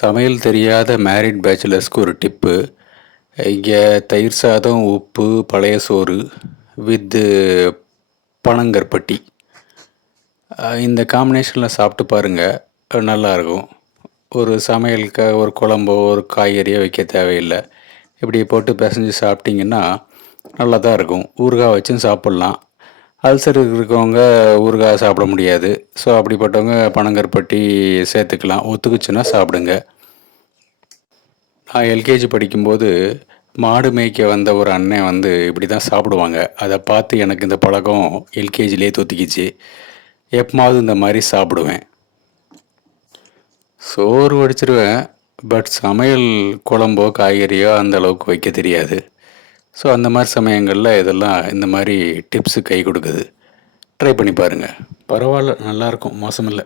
சமையல் தெரியாத மேரிட் பேச்சுலர்ஸ்க்கு ஒரு டிப்பு. இங்கே தயிர் சாதம், உப்பு, பழைய சோறு வித்து பனங்கற்பட்டி. இந்த காம்பினேஷனில் சாப்பிட்டு பாருங்கள், நல்லாயிருக்கும். ஒரு சமையலுக்காக ஒரு குழம்போ ஒரு காய்கறியோ வைக்க தேவையில்லை. இப்படி போட்டு பிசைஞ்சு சாப்பிட்டிங்கன்னா நல்லா தான் இருக்கும். ஊறுகாய் வச்சும் சாப்பிட்லாம். அல்சர் இருக்கவங்க ஊறுகாய் சாப்பிட முடியாது. ஸோ அப்படிப்பட்டவங்க பனங்கற்பட்டி சேர்த்துக்கலாம். ஒத்துக்குச்சுன்னா சாப்பிடுங்க. நான் எல்கேஜி படிக்கும்போது மாடு மேய்க்க வந்த ஒரு அண்ணன் இப்படி தான் சாப்பிடுவாங்க. அதை பார்த்து எனக்கு இந்த பழக்கம் எல்கேஜிலே தொத்திக்கிச்சு. எப்போமாவது இந்த மாதிரி சாப்பிடுவேன். சோறு வடிச்சிருவேன். பட் சமையல் குழம்போ காய்கறியோ அந்த அளவுக்கு வைக்க தெரியாது. ஸோ அந்த மாதிரி சமயங்களில் இதெல்லாம் இந்த மாதிரி டிப்ஸு கை கொடுக்குது. ட்ரை பண்ணி பாருங்கள். பரவாயில்ல, நல்லாயிருக்கும், மோசமில்லை.